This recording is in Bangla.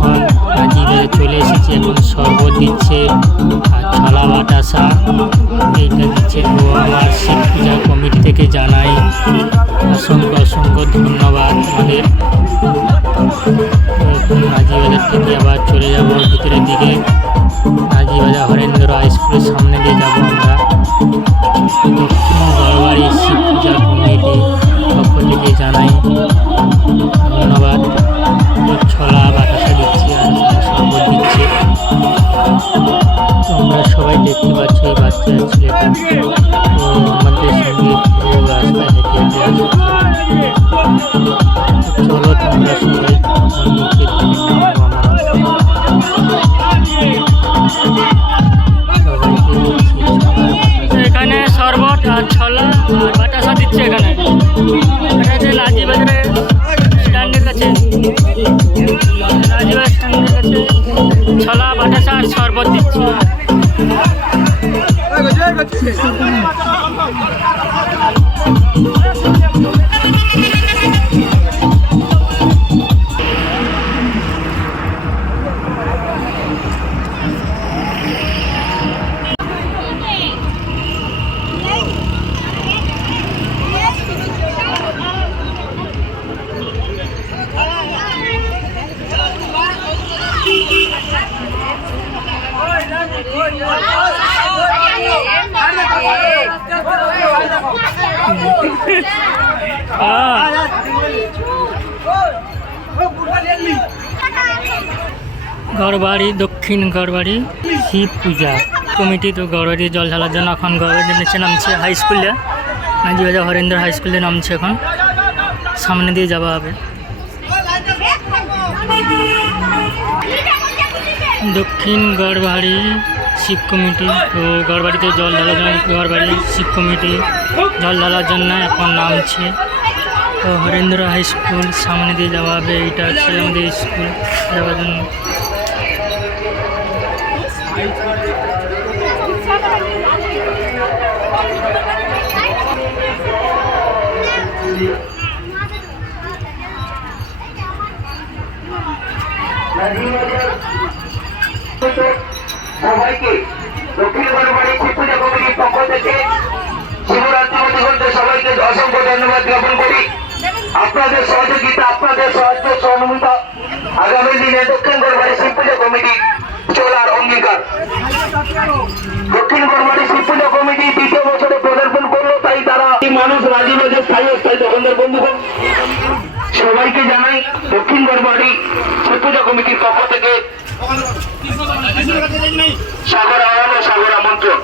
এখন নাজিবাজার চলে এসেছি। এখন শরবত দিচ্ছে আর ছলা বাতাসা এইটা দিচ্ছে। তো আমার শিব পূজা কমিটি থেকে জানাই অসংখ্য অসংখ্য ধন্যবাদ। আমাদের নাজিবাজার থেকে আবার চলে যাব ভিতরের দিকে। নাজিবাজার হরেন্দ্র হাই স্কুলের সামনে দিয়ে যাব আমরা। দক্ষিণ গড়বাড়ি শিব পূজা কমিটি পক্ষ থেকে জানাই ধন্যবাদ। ছলা বাতাসা দিচ্ছে আর শরবত দিচ্ছে। তো আমরা সবাই দেখতে পাচ্ছি এই বাচ্চা ছেলেটা তো আমাদের সঙ্গে পুরো রাস্তা হেঁটে হেঁটে আসছে। চলো তোমরা সবাই নিচে নামবো। এখানে শরবত আর ছলা আর বাতাসা দিচ্ছে। এখানে এটা যে নাজিবাজারের স্ট্যান্ডের কাছে, নাজিবাজার স্ট্যান্ডের কাছে ছলা বাতাসা আর শরবত দিচ্ছে। গড়বাড়ি দক্ষিণ গড়বাড়ি শিব পূজা কমিটি। তো গড়বাড়ি জল ঢালার জন্য এখন গড়বাড়ির নিচে নামছে হাই স্কুলে, নাজিবাজার হরেন্দ্র হাই স্কুলে নামছে। এখন সামনে দিয়ে যাওয়া হবে। দক্ষিণ গড়বাড়ি শিব কমিটি। তো গড়বাড়িতে জল ঢালার জন্য গড়বাড়ি শিব কমিটি জল ঢালার জন্য এখন নামছে। তো হরেন্দ্র হাই স্কুল সামনে দিয়ে যাওয়া হবে। এইটা হচ্ছে আমাদের স্কুল যাওয়ার জন্য। সবাইকে দক্ষিণ গড়বাড়ি শিব পূজা কমিটির পক্ষ থেকে শিবরাত্রি উপলক্ষে সবাইকে অসংখ্য ধন্যবাদ জ্ঞাপন করি। আপনাদের সহযোগিতা, আপনাদের সাহায্য সহযোগিতা আগামী দিনে দক্ষিণ গড়বাড়ি শিব পূজা কমিটি চলার অঙ্গীকার। দক্ষিণ গড়বাড়ি শিব পূজা কমিটি ২য় বছরে পদার্পণ করলো, তাই তারা মানুষ নাজিবাজার স্থায়ী অস্থায়ী দোকানদার বন্ধুগণ সবাইকে জানাই দক্ষিণ গড়বাড়ি শিব পূজা কমিটির পক্ষ থেকে সাগর আহ্বান ও সাগর আমন্ত্রণ।